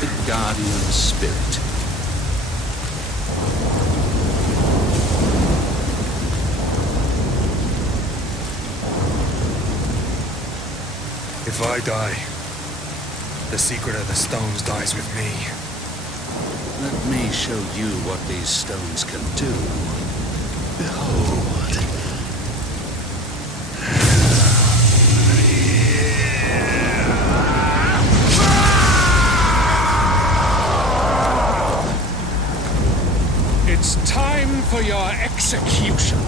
the guardian spirit. If I die, the secret of the stones dies with me. Let me show you what these stones can do. Behold. It's time for your execution.